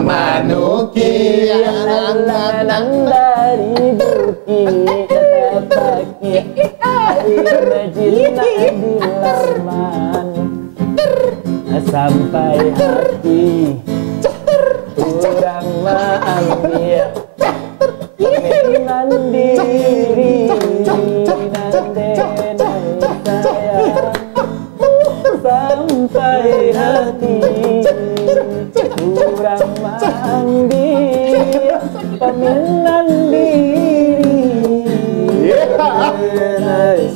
Manuki nanang dari Turki kaki Najina dilaman sampai hati kurang mengambil peminan diri sampai hati kurang mengambil peminan diri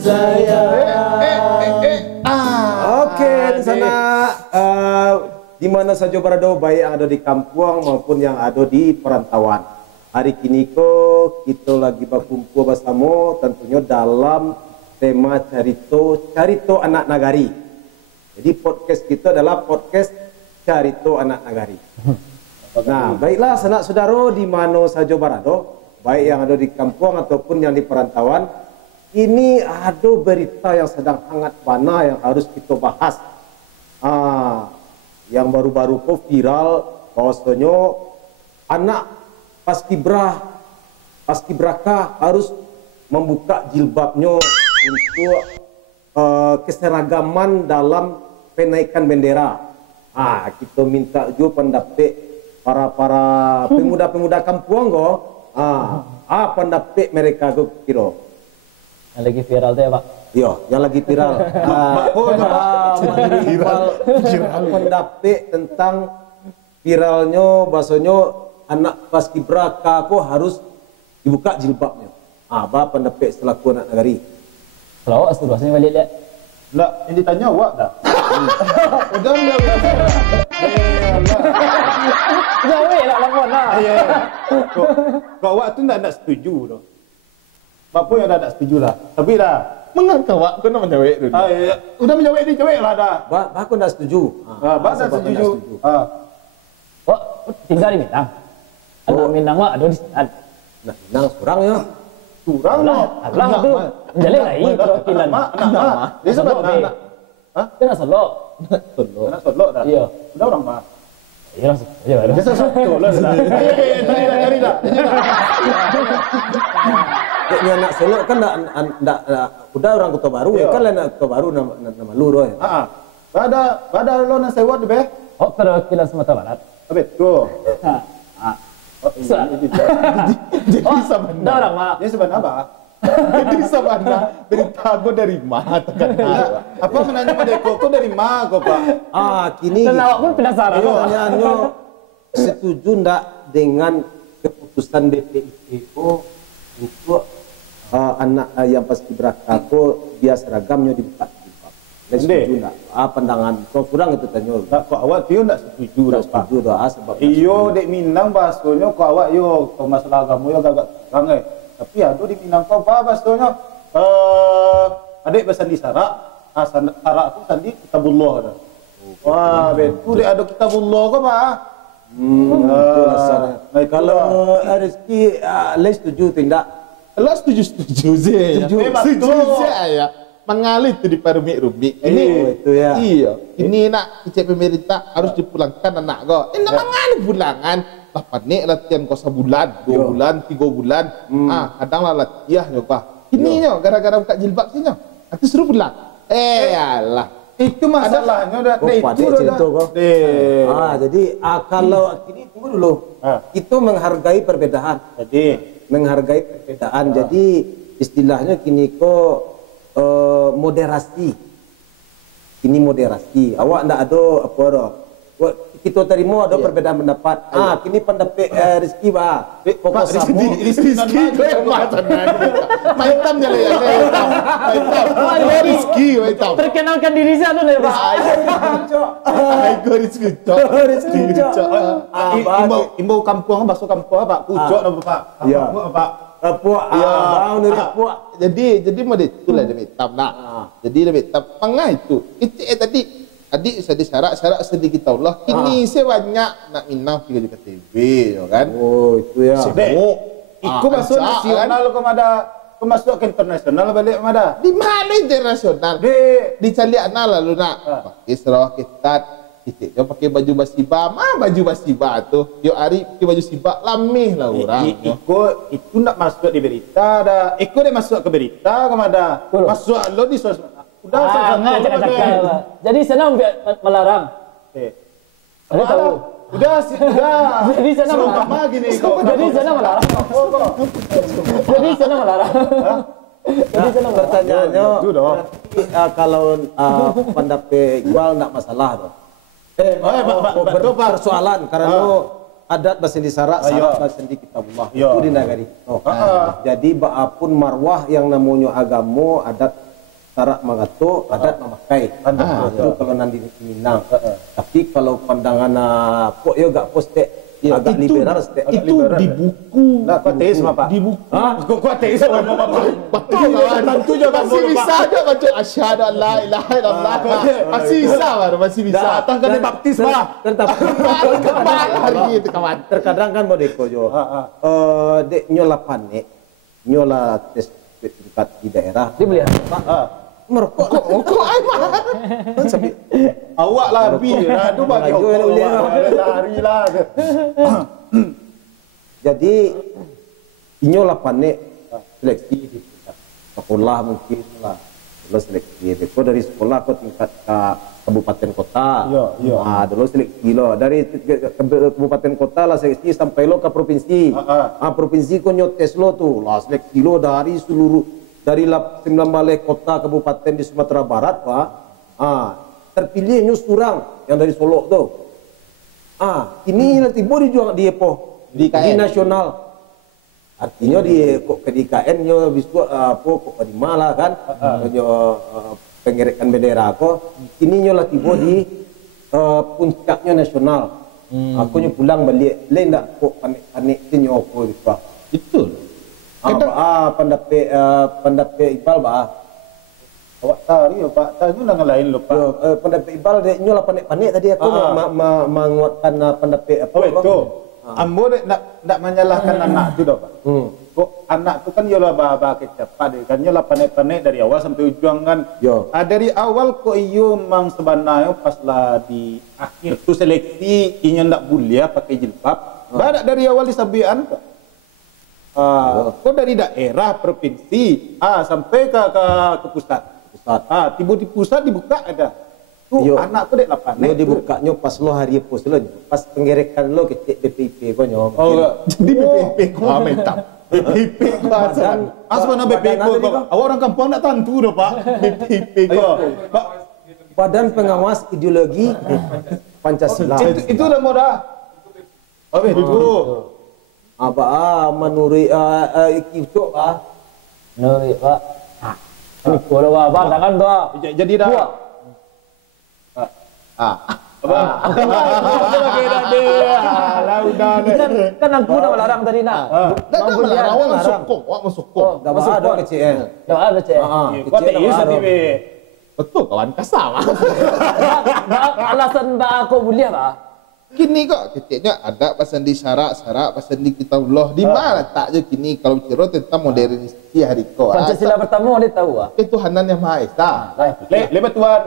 saya. Oke, di sana di mana saja berada, baik yang ada di kampung maupun yang ada di perantauan. Hari kini kita lagi berkumpul bersama tentunya dalam tema carito anak nagari. Jadi podcast kita adalah podcast carito anak nagari. Nah, baiklah sanak saudara di mana saja berada, baik yang ada di kampung ataupun yang di perantauan, ini ada berita yang sedang hangat panas yang harus kita bahas. Yang baru-baru viral bahwasanya anak paskibraka harus membuka jilbabnya untuk keseragaman dalam penaikan bendera. Kita minta juga pendapat para pemuda-pemuda kampung pendapat mereka kira. Yang lagi viral tuh ya Pak? Iya, yang lagi viral. Pendapat tentang viralnya bahasanya anak paskibraka harus dibuka jilbabnya. Apa pendapat selaku anak nagari? Kalau awak setuju rasanya balik lihat. Lah, yang ditanya awak dah. Udah. Jauh lah lapor lah. Kau awak tu nak setuju tu. Apa yang dah tak setuju lah. Tapi dah. Mengapa awak kau nak menjawab dulu? Udah menjawab ni, jawab lah dah. Aku dah setuju. Bak dah setuju. Wak tinggal di Minang. Anak Minang wak ada di Nah, Minang seorang ya. Kurang lah. Allah tu menjalin lagi perwakilan. Anak. Dia sebab anak. Dia nak solok. Anak solok dah. Iya. Udah orang mah. Iya langsung. Iya ada. Dia sesuatu lah. Cari dah. Dia anak Solok kan udah orang Kota Baru ya kan anak Kota Baru nama lu doy. Ada lo nak sewa tu be? Oh perwakilan Sumatera Barat. Betul. Jadi sabana. Dah orang mak. Dia sebenarnya apa? Jadi sabana berita aku dari mana tekan Apa menanya pada kau dari mana kau Pak? Kini Dan awak pun penasaran. pertanyaannya setuju ndak dengan keputusan BPIP untuk anak yang paskibraka dia seragamnya dibuka jilbab. Setuju ndak? Pandangan kau kurang itu tanya. Kau awak tu nak setuju dah Pak. Setuju dah sebab Iyo dek Minang bahasanya kau awak yo kau masalah agama yo agak kurang Tapi ada di Minang kau apa bahasanya adik bersandi sarak. Sarak tu sandi kitabullah dah. Wah, betul dek ada kitabullah kau Pak. Kalau Rizky setuju tidak? Lo setuju sih. Setuju saya. Mengalir tu di parumik-rumik. Ini itu ya. Iya. Ini nak kecek pemerintah harus dipulangkan anak kau. Ini mengalir pulangan. Lapan nek latihan kau sebulan, 2 bulan, 3 bulan. Kadang lah latihan kau. Ini nyo gara-gara buka jilbab sih nyo. Aku suruh pulang. Alah. Itu masalahnya udah itu dah. Jadi kalau ini tunggu dulu. Kita menghargai perbedaan. Jadi istilahnya kini moderasi. Ini moderasi. Awak ndak ada apa dah. Kita terima ada perbedaan pendapat. Kini pendapat Rizky bah. Fokus sama. Rizky kau yang macam Maitam jalan ya. Maitam. Rizky Maitam. Perkenalkan diri saya dulu ya Pak. Aku Rizky Cok. Imbau kampung bahasa kampung Pak. Pucuk dah Pak. Iya. Pak. Jadi mau itulah dia Maitam nak. Jadi dia Maitam pengah itu. Itu tadi adik saya syarat sedikit Allah. Kini saya banyak nak Minang pergi ke TV, kan? Oh itu ya. Iku masuk nasional kau masuk ke internasional balik mana? Di mana internasional? Di cali anak lalu nak. Pakai Sarawak Ketat, Titik dia pakai baju basiba, baju basiba tuh. Yo Ari pakai baju siba lamih lah orang. Itu nak masuk di berita dah. Iko dia masuk ke berita kemana? Masuk lo di sosmed. Udah Enggak, jangan cakap. Jadi sana melarang. Ada tahu. Udah. Jadi sana Seumpama melarang. gini Jadi sana melarang. Jadi sana melarang. Jadi sana melarang. Pertanyaannya, Itu dong. berarti, kalau pendapat Iqbal nak masalah dong. Persoalan karena adat Basindi Sarak, Sarak Basindi Kitabullah Ya. itu di negara itu. Jadi apapun marwah yang namanya agama, adat Sarak Magato, adat memakai. Itu kalau nanti di Minang. Tapi kalau pandangan kok yo gak poste agak liberal Itu di buku. Nah, kau teis apa? Di buku. Kau teis apa? Betul kawan. Tentu juga Masih bisa aja baca asyhadu an la ilaha illallah. Masih bisa baru masih bisa. Datang kan baptis mah. Tetapi Hari itu kawan. terkadang kan bodeko jo. Dek nyola panik, nyola tes dekat di daerah. Dia beli Merokok. Kok ai mah. Awak lah bi. Aduh bagi Laju, awak. ulian. Lari lah. Jadi nyola panik seleksi di sekolah mungkin lah. Dulu seleksi itu dari sekolah ke tingkat kabupaten kota. Iya. Dulu seleksi lo dari kabupaten kota lah seleksi sampai lo ke provinsi. Provinsi kau nyotes lo tuh lah seleksi lo dari seluruh dari 9 balai kota kabupaten di Sumatera Barat, Pak. Terpilihnya seorang yang dari Solo tuh. Ini nanti mau dijual di EPO di nasional. Artinya di kok ke DKN nyo bisu kok di Malah kan. Pengerekan bendera kok. Ini nyo lah tiba di puncaknya nasional. Aku nyo pulang balik. Lain tak kok panik-panik nyo apa gitu. Betul. Pendapat Iqbal bah. Awak tari ya Pak. Tanya dengan lain lo Pak. Pendapat Iqbal dia nyola panik-panik tadi aku menguatkan pendapat apa? Itu. Ambo nak menyalahkan anak itu dah Pak. Kok anak tu kan yola bah kecepat dia kan yola panik-panik dari awal sampai ujung kan. Dari awal kok iyo mang sebenarnya pas lah di akhir tu seleksi inyo ndak boleh pakai jilbab. Badak dari awal disabian Pak. Kok dari daerah provinsi sampai ke pusat. Tiba di pusat dibuka ada. Tuh anak tuh dek lapan. Yo dibukanya pas lo hari pos lo, pas penggerekan lo kecek BPIP kok nyom. Di BPP kok mantap. BPP kok asmana BPP kok. Awak orang kampung nak tentu dah Pak. BPP kok. Pak Badan Pengawas Ideologi Pancasila. itu udah mau dah. Oh itu. Menurut itu Menurut Pak. Ini kalau Bapak tangan tuh. Jadi dah. Kan aku udah melarang tadi nak. Dah melarang awak masukong, awak masukong. gak ada kecil. Gak ada cek. Kau teis tadi. Betul kawan kasar. Alasan mbak aku boleh Pak. Kini kok titiknya ada pasal di syarak pasal di kitabullah di mana tak je kini kalau bicara tentang modernisasi hari ko. Pancasila pertama dia tahu ah. Ketuhanan yang Maha Esa. Lebat Tuhan.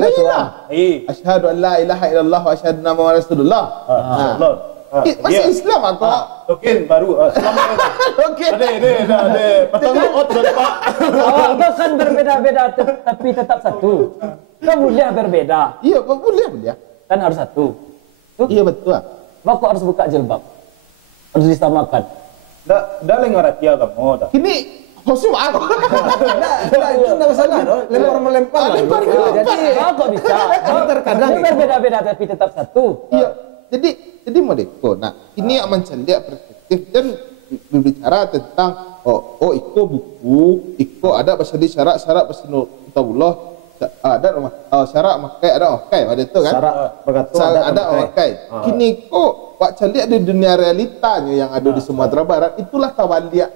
Lah. Asyhadu an la ilaha illallah wa asyhadu anna Muhammadar Rasulullah. Masih Islam aku. Token baru. Selamat datang. Okey. Ada. Pertama Pak. Awak kan berbeda-beda tapi tetap satu. Kan boleh berbeda. Iya, boleh. Kan harus satu. Iya betul. Kok harus buka jilbab? Harus disamakan. Dah lengar rakyat kamu dah. Kini khusus aku. Itu enggak masalah, melempar. Jadi kok bisa? Terkadang Ini berbeda-beda tapi tetap satu. Iya. Jadi modeko. Nah, ini yang mencari perspektif dan berbicara tentang iko buku, iko ada pasal di syarak pasal kitabullah. Ada syarak makai ada makai ada tu kan ada makai kini kok Pak Candi ada dunia realitanya yang ada di Sumatera Barat itulah tawalia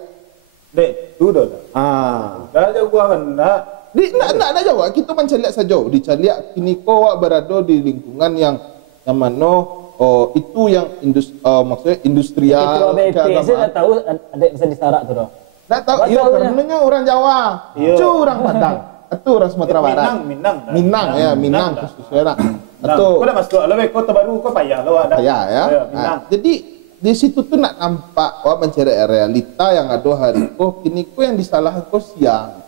Dek tu dah dah jauh gua kan nak jawab kita mencari saja dicari kini kok berada di lingkungan yang mana itu yang maksudnya industrial Ketua BP saya dah tahu ada bisa disarak tu dah. Nak tahu iya karenanya orang Jawa cu orang Padang itu orang Sumatera Barat. Minang Minang khususnya. Nah, Atau kau dah masuk lebih kota baru kau payah lo ada. ya ya. Minang. Jadi di situ tuh nak nampak mencari realita yang ada hari kok kini kok yang disalahkan kok siang.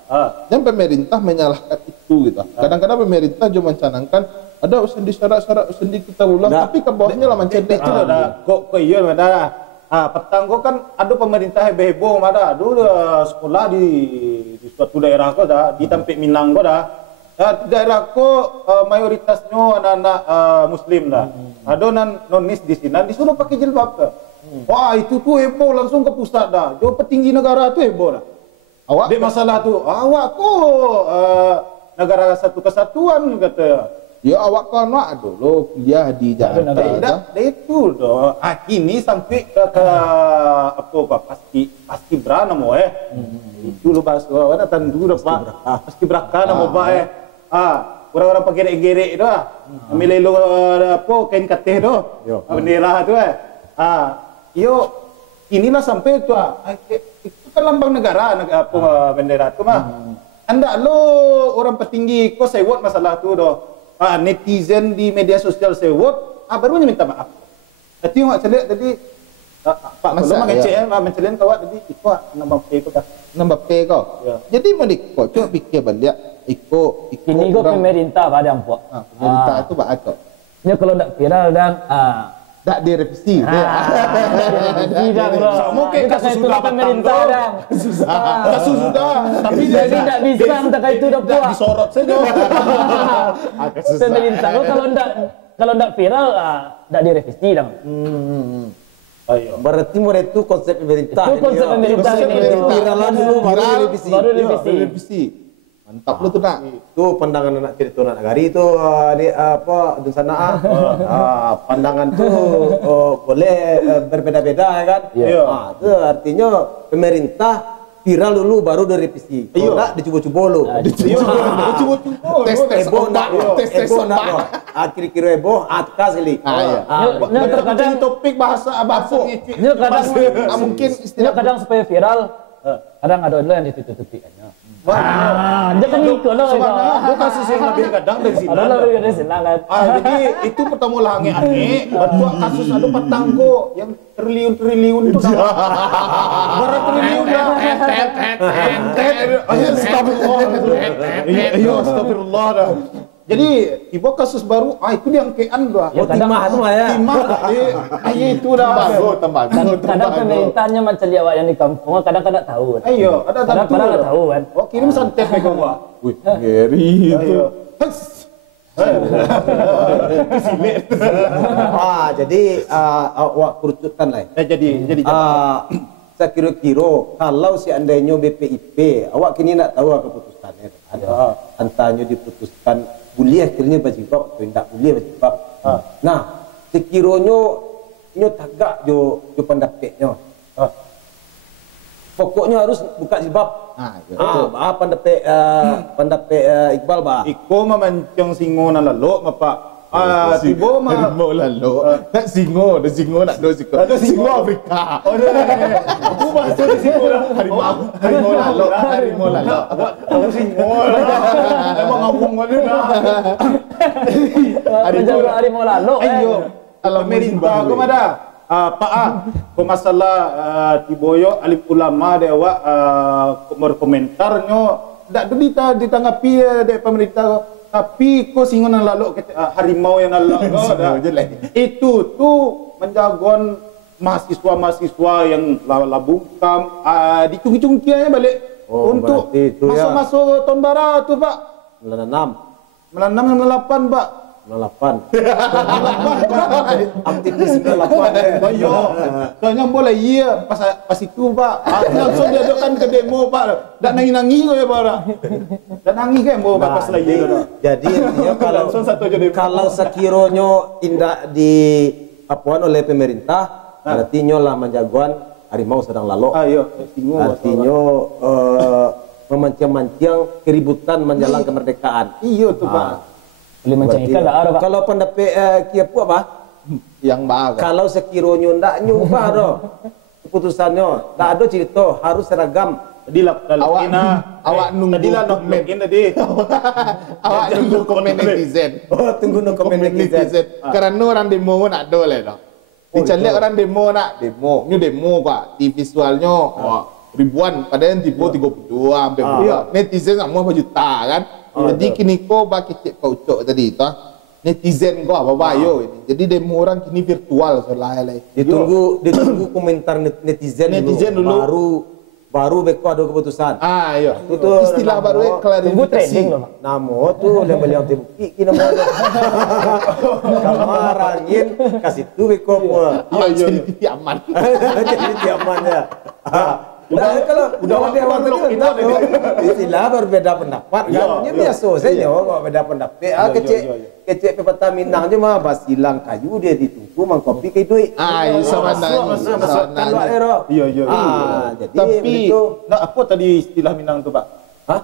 Dan pemerintah menyalahkan itu gitu. Kadang-kadang pemerintah cuma mencanangkan ada usaha syarat-syarat usaha kita ulang, tapi ke bawahnya lah mencari Itu dah kok iya ada. Petang kau kan ada pemerintah heboh ada. Dulu sekolah di suatu daerah kau dah di Tampik Minang kau dah. Daerah kau mayoritasnya anak-anak Muslim dah. Ada nonis di sini disuruh pakai jilbab dah. Wah itu tuh heboh langsung ke pusat dah. Jo petinggi negara tuh heboh dah. Awak Dek masalah tuh awak kok negara satu kesatuan kata. ya awak kan nak dulu kuliah di Jakarta. Tidak, itu doh. Kini sampai ke apa pasti berana mo Itu lo bahas ada tandu dah pak. Pasti beraka nama pak orang-orang pakai gerek-gerek itu ambil lo apa kain kateh tu. Bendera tu yo inilah sampai tu itu kan lambang negara apa bendera tu mah. Anda lo orang petinggi kau sewot masalah tu doh. Netizen di media sosial sewot, barunya minta maaf. Tadi awak celik tadi Pak Masa, kalau mengecek mencelian kawat tadi ikut nambah pay kau dah. Nambah pay kau. Ya. Jadi mau dikau coba pikir balik ikut Kini kau pemerintah padang puak. pemerintah itu pak aku. Nya kalau tak viral dan Tak direvisi. tidak bro. Sama kayak kasus itu sudah pemerintah petang, dan Kasus sudah, tapi jadi tak bisa tak itu dah puak. disorot saja. Pemerintah kau kalau tak viral tak direvisi dong. Ayo. Berarti mulai itu konsep pemerintah. Itu konsep pemerintah Konsep ini. pemerintah. Viralan dulu baru direvisi. Baru Iya, direvisi. direvisi. Mantap lu tuh nak. Itu pandangan anak cerita anak negari itu di apa di sana pandangan tuh boleh berbeda-beda ya kan? Iya. Itu artinya pemerintah viral dulu baru direvisi. Kalau enggak dicoba-coba dulu. Tes Heboh nak, tes heboh nak. Kira-kira heboh atas kali. Iya. Nya terkadang topik bahasa ngecek. nya kadang mungkin nya kadang supaya viral kadang ada yang ditutupi kayaknya. Dia kan ikut lah. Bukan kasus yang lebih kadang dari sini. Ada lah dari senang kan. Jadi itu pertama lah aneh-aneh. Betul kasus ada petangko yang triliun-triliun itu dah. Berapa triliun dah? Ayo astagfirullah dah. Jadi tiba kasus baru, itu diangkean dah. Ya kadang Timah tu mah ya. Timah, itu dah. kadang pemerintahnya macam dia awak yang di kampung kadang-kadang tahu. Ayo, ada Kadang tentu. tak tahu kan. Oh, kirim santet ke gua. Wih, ngeri itu. Ayo. Jadi awak kerucutkan lah. Jadi Saya kira-kira kalau seandainya BPIP, awak kini nak tahu keputusannya ada. Antanya diputuskan boleh akhirnya berjibab atau tidak boleh berjibab. Nah, sekiranya nyo tagak jo pendapatnya. Pokoknya harus buka jilbab. Pendapat Iqbal bah. Iko mamancang singo na lalo mapa. Tibo ma Harimau lalu. Nak singo, ada singo nak do singo. Ada singo Afrika. Aku masuk di singo lah. Harimau lalu, harimau lalu. Aku singo. Emang ngomong mana dah. Menjaga harimau lalu. Ayo. Kalau pemerintah ko mada. Ko masalah tiboyo alim ulama dewa berkomentarnya dak ditanggapi dari pemerintah. Tapi ko singo nang lalu harimau yang lalu itu tuh menjagon mahasiswa yang labungkam dicungki-cungkiannya balik untuk masuk tahun baru tu Pak. 96 98 Pak. 98 aktivis 98 Ayo, soalnya boleh iya pas itu Pak. Langsung diajukan ke demo Pak. Dak nangis-nangis ya Pak. Dak nangis kan mau pas lagi itu. Jadi intinya Langsung satu aja demo. kalau sekiranya tidak diapuan oleh pemerintah, berarti nyolah menjagoan harimau sedang lalu. Ayo, singo. Artinya memancing-mancing keributan menjelang kemerdekaan. Iya tuh Pak. Boleh mancing ikan tak ada Pak. Kalau pendapat Kiapu apa? Yang bagus. Kalau sekiranya ndak nyubah doh keputusannya, tak ada cerita harus seragam Tadi lah awak nunggu tadi lah nak komen. login tadi. Awak nunggu komen netizen. Oh, tunggu no komen netizen. Karena orang demo nak ada lah dah. Dicari orang demo nak demo. Ini demo pak. Di visualnya ribuan. Padahal tipe 32 sampai berapa. Netizen semua berjuta kan. Jadi kini kau bagi cek kau cok tadi tu. Netizen kau apa bayo ini. Jadi demo orang kini virtual soalnya. Ditunggu komentar netizen dulu. Baru beko ada keputusan. Iya. Itu istilah baru klarifikasi. Namo tu yang terbukti kini nama. Kamarangin kasih tu beko apa. Jadi titik aman. Jadi titik aman ya. Udah ada awal tadi kita istilah berbeda pendapat kan. Ini biasa saja kok beda pendapat. Kecek pepatah Minang je mah basilang kayu dia ditunggu mangkopi ke duit. Sama Iya. Jadi tapi Nah, apa tadi istilah Minang tu Pak? Hah?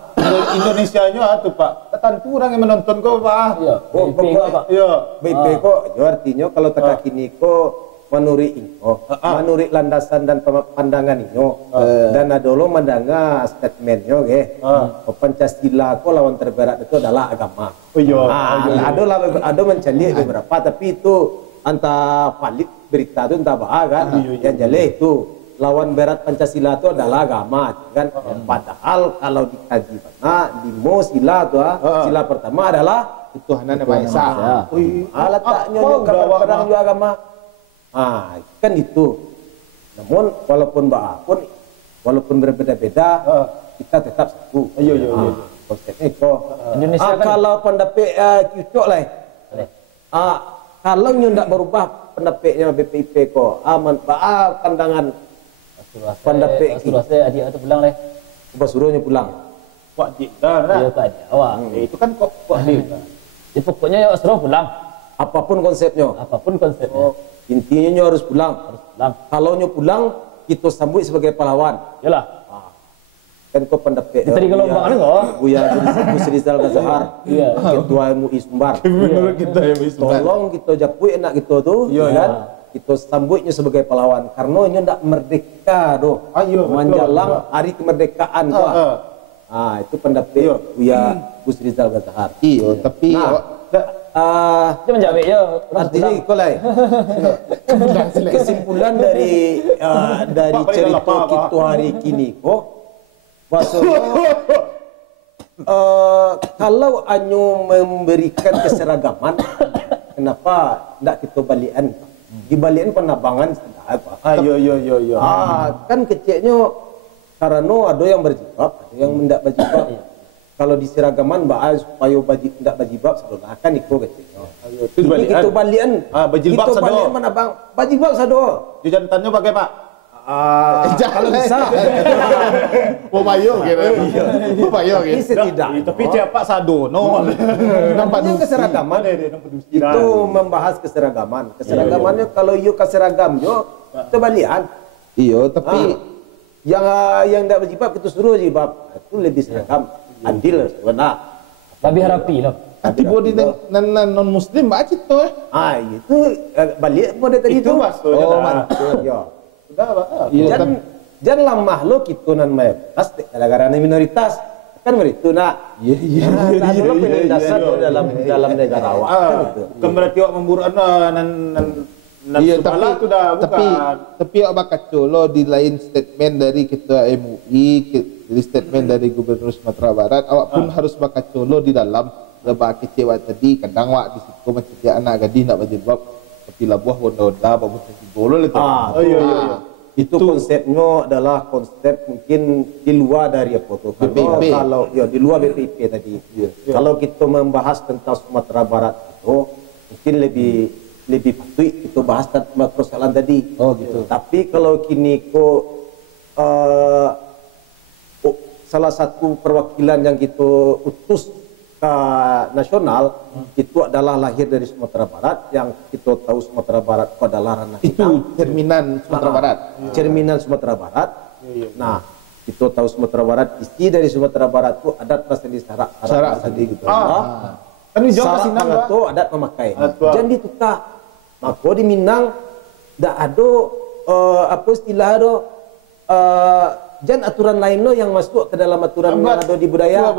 Indonesianya tu Pak. Tentu orang yang menonton kau Pak. Iya. Oh, pokok Iya. BP kok artinya kalau teka kini kok menuri inko, menuri landasan dan pandangan inyo, dan adolo mandanga statementnya, Pancasila ko lawan terberat itu adalah agama. Ada mencari beberapa, tapi itu antara valid berita itu entah apa kan, yang jelas itu lawan berat Pancasila itu adalah agama, kan? Padahal kalau dikaji mana di sila itu, sila pertama adalah ketuhanan yang Maha Esa. Letaknya perang juga agama. Kan itu. Namun walaupun walaupun berbeda-beda, kita tetap satu. Konsepnya itu. Indonesia kan kalau pendapat cucuk lah. Kalau ndak berubah pendapatnya BPIP ko, aman pandangan pendapat Surasa adik itu pulang lah. Suruhnya pulang. Pak Dik dah. Iya Pak Adik awak. Itu kan kok Pak Dik. Jadi pokoknya ya suruh pulang. Apapun konsepnya. Intinya nyo harus pulang. Kalau nyo pulang, kita sambut sebagai pahlawan. Yalah. Kan kau pendapat. Tadi gelombang ada kok. Buya Gus Rizal Gazahar. Ketua MUI Sumbar. Tolong kita japui anak kita tu, kan? Kita sambutnya sebagai pahlawan. Karena nyo ndak merdeka doh. Menjelang hari kemerdekaan tu. Itu pendapat Buya Gus Rizal Gazahar. Iya, tapi Dia menjawab ya. Artinya ikolai. Kesimpulan dari cerita kita hari kini kok maksudnya kalau anyo memberikan keseragaman, kenapa tidak kita balikan? Di balikan penabangan apa? Kan keceknya karena ada yang berjibab, ada yang tidak berjibab. Kalau di seragaman supaya tidak berjibab akan ikut keceknya. Jadi kita balikan. Berjilbab kita sado. balikan mana bang? Berjibab sado. Di jantannya pakai Pak. Kalau bisa. Bayo gitu. Ini setidaknya. Tapi siapa sado? No. Nampaknya keseragaman. Itu membahas keseragaman. Keseragamannya kalau you keseragam yo kebalian. Iya, tapi yang tidak berjibab kita suruh jibab. Itu lebih seragam. Adil sebenarnya. Tapi harapi loh. tiba di non muslim baca itu itu balik pada tadi itu mas. Ya. Sudah Pak. Janganlah makhluk itu nan mayoritas negara minoritas kan begitu nak. Iya. Kalau penindasan dalam negara awak kan itu. Kan berarti awak memburu Iya, tapi awak bakal colo di lain statement dari ketua MUI, dari statement dari Gubernur Sumatera Barat, awak pun harus bakal colo di dalam lebah kecewa tadi. Kadang awak di situ macam dia anak gadis nak berjilbab, tapi labuah bonda bagus boleh itu. Iya. Itu konsepnya adalah konsep mungkin di luar dari apa tuh. Kalau ya di luar BPIP tadi. Kalau kita membahas tentang Sumatera Barat itu mungkin lebih patut itu bahas tentang persoalan tadi. Oh gitu. Tapi kalau kini kok salah satu perwakilan yang kita utus ke nasional itu adalah lahir dari Sumatera Barat, yang kita tahu Sumatera Barat itu adalah ranah itu cerminan Sumatera Barat. Cerminan Sumatera Barat. Nah, kita tahu Sumatera Barat, isi dari Sumatera Barat itu adat pasal syarat tadi gitu. Kan hijau kasih nama itu adat memakai. Jadi tukar. Maka di Minang tidak ada apa istilah ada Jan aturan lain lo yang masuk ke dalam aturan yang ada di budaya.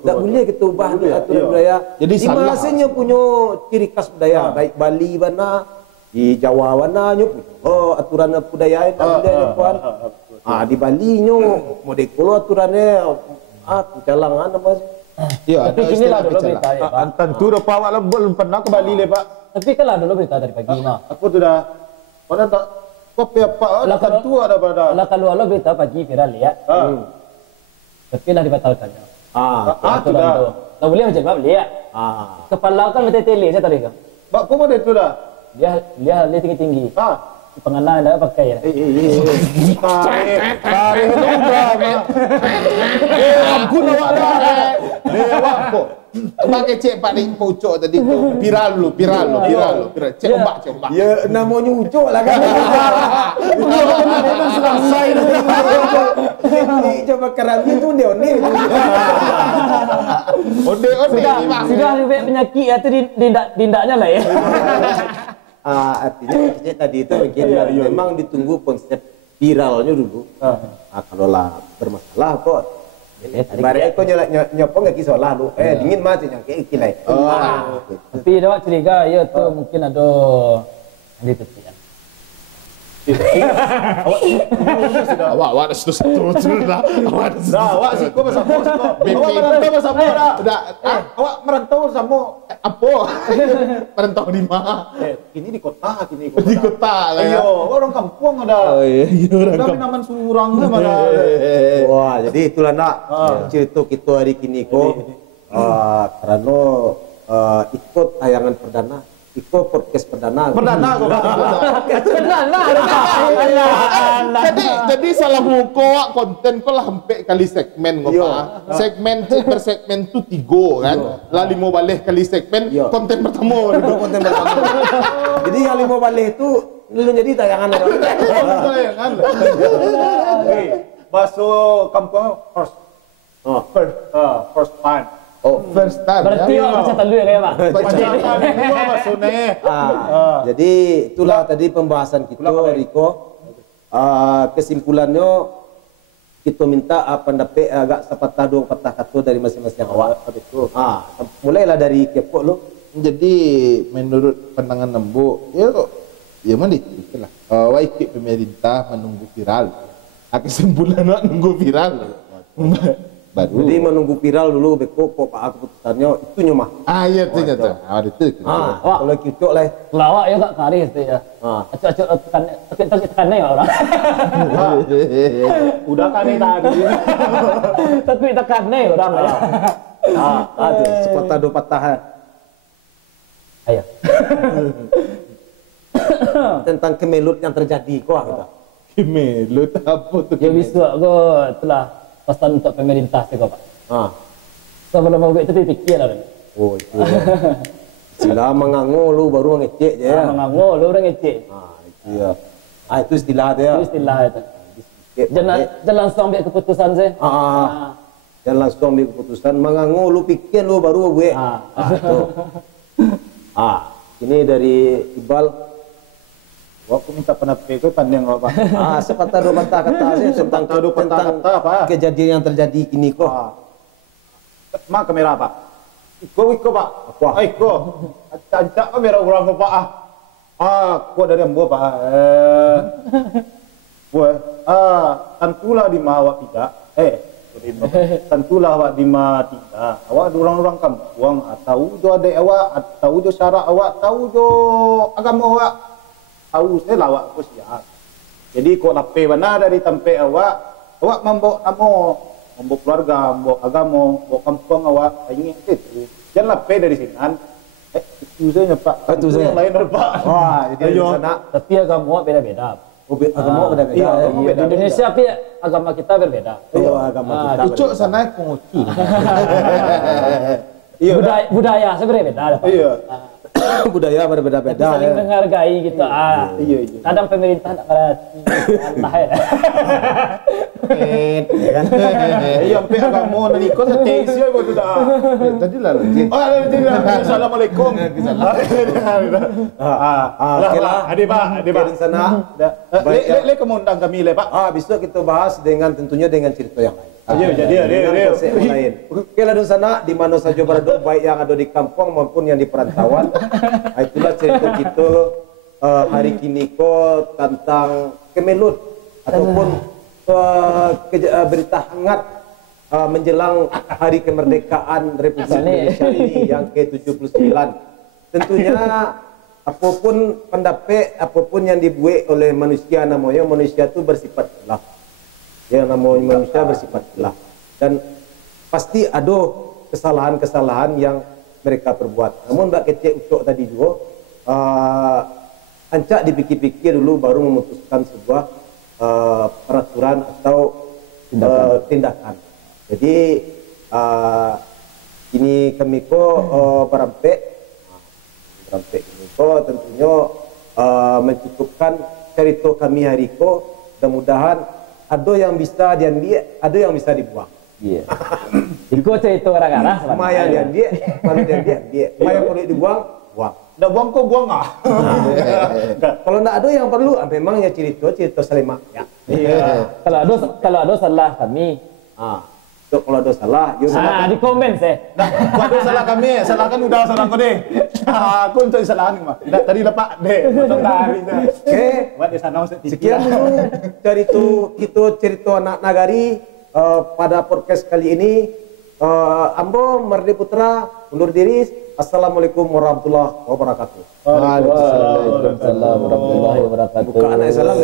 Tak boleh kita ubah aturan budaya. Jadi di masanya punya ciri khas budaya. Baik Bali mana, di Jawa mana nyo aturan budaya tak boleh puan. Di Bali nyo model aturannya jalangan apa sih? Ya, Tapi gini lah dulu berita ya Pak. Tentu dah Pak awak belum pernah ke Bali le Pak. Tapi kan lah dulu berita dari pagi nah. Aku tu dah. Pada tak kopi apa? Lah kalau- Tentu ada pada. Lah kalau lo berita pagi viral ya. Tapi lah dibatalkan. Itu sudah. dah tu. Tak boleh macam mana boleh ya. Kepala kan betul tele saya tadi kan. Pak pun ada tu dah. Dia tinggi-tinggi. Pengenal dah pakai ya. Tarik tu dah. Ampun awak dah. Lewat kok. Pakai cek Pak Dik Pucuk tadi tu. Viral lu. Cek ombak. Ya namanya ucok lah kan. Memang selesai. Coba keranti tu dia ni. Ode Sudah lebih penyakit atau dindaknya lah ya. Artinya cek tadi itu mungkin memang ditunggu konsep viralnya dulu. Kalau lah bermasalah kok. Barang kau nyopong nggak kisah lah lu. Dingin mati yang kayak kilai. Tapi dia curiga ya tu mungkin ada di tepi. Awak dah satu lah. Awak sih kau bersama. Awak merantau bersama dah. Awak merantau bersama. Apa? Merantau di mana? Ini di kota, Di kota lah ya. Ayo, orang kampung ada. Orang Kami naman surang tu mana. Wah, jadi itulah nak cerita kita hari kini kok. Karena ikut tayangan perdana, ikut podcast perdana. Perdana kau Jadi salah muka awak konten kau lah hampir kali segmen kau pak. Segmen tu 3 kan. Lah 5 balik kali segmen konten pertama. Konten pertama. Jadi yang 5 balik itu belum jadi tayangan orang. Tayangan. Bahasa kampung first time. First time. Berarti ya. orang bisa telu ya kayak Pak. Bahasa ni. Jadi itulah tadi pembahasan kita Riko. Kesimpulannya kita minta pendapat agak sepatah dua patah kata dari masing-masing awak. Mulailah dari Kepok lo. Jadi menurut pandangan Nembo, ya mana itu lah. Wajib pemerintah menunggu viral. Kesimpulan nak nunggu viral. Baru. Jadi menunggu viral dulu beko pak keputusannya itu nyomah. Iya tu nyata. Itu. Kalau kita lah. Lawak ya kak karis tu ya. Acuk-acuk tekan ya orang. Udah kan ni tadi. Tapi tekan orang ya. Ada sepatah dua patah. Ayo. Tentang kemelut yang terjadi kok kita. Kemelut apa tu? Ya bisa aku telah pesan untuk pemerintah sih Pak. Sebelum mau itu fikir lah. Oh itu. Istilah mengangu lu baru ngecek je ya. Mengangu lu orang ngecek. Iya. Itu istilah dia. Itu istilah itu. Jangan langsung ambil keputusan sih. Jangan langsung ambil keputusan. Mengangu lu pikir lu baru gue. Itu. Ini dari Iqbal. Aku minta pendapat itu pandang apa? Sepatah dua patah kata saya tentang kejadian yang terjadi kini kok. Mak kamera Pak. Iko Pak. Iko. Cancak kamera orang Pak. Aku dari Ambo Pak. Tentulah di awak tidak. Tentulah awak di tidak. Awak orang-orang kampung tahu jo adik awak, tahu jo syarat awak, tahu jo agama awak. Tahu saya lawak aku siap. Jadi kok lape mana dari tempat awak membawa nama, membawa keluarga, membawa agama, membawa kampung awak, ingin itu. Jangan lape dari sini kan. Itu saya Pak. Itu saya. Yang lain Pak. Jadi sana. Tapi agama beda-beda. Agama beda-beda. Di Indonesia tapi agama kita berbeda. Agama kita. Ucuk sana pengucu. Budaya sebenarnya beda. Iya. budaya berbeda-beda. saling menghargai gitu. Iya. Kadang pemerintah tak perhati. Allah ya. Ya kan? Iya, sampai agama nikah setes yo betul dah. Tadi lah Jin. Oh, assalamualaikum. Oke lah. Ade Pak, Di sana. Le kemundang kami le Pak. Besok kita bahas tentunya dengan cerita yang lain. Ayo, jadi Dengan konsep yang lain. Oke lah di sana, di mana saja berada, baik yang ada di kampung maupun yang di perantauan. Itulah cerita kita hari kini ko tentang kemelut ataupun berita hangat menjelang hari kemerdekaan Republik Indonesia ini yang ke-79. Tentunya apapun pendapat, apapun yang dibuat oleh manusia, namanya manusia itu bersifat gelap. Yang namanya manusia bersifat gelap. Dan pasti ada kesalahan-kesalahan yang mereka perbuat. Namun Mbak Kecik Ucok tadi juga, ancak dipikir-pikir dulu baru memutuskan sebuah peraturan atau tindakan. Jadi ini kami ko berampek ini ko tentunya mencukupkan cerita kami hari ko. Mudah-mudahan ada yang bisa diambil, ada yang bisa dibuang. Iya. Iko cerita orang-orang. Maya diambil, kalau diambil, maya perlu dibuang, buang. Dah buang kau buang ah. Kalau tidak ada yang perlu, memang ya cerita selemak. Ya. Iya. Kalau ada salah kami. So, kalau ada salah, yuk Di komen saya. Kau ada salah kami, salah kan udah salah kau deh. Aku untuk salah ni mah. Tadi lepak deh, potong dari tu. Oke, Buat di sana usah sekian dulu cerita anak nagari pada podcast kali ini. Ambo Mardi Putra undur diri. Assalamualaikum warahmatullahi wabarakatuh. Waalaikumsalam warahmatullahi wabarakatuh. Buka anak salam.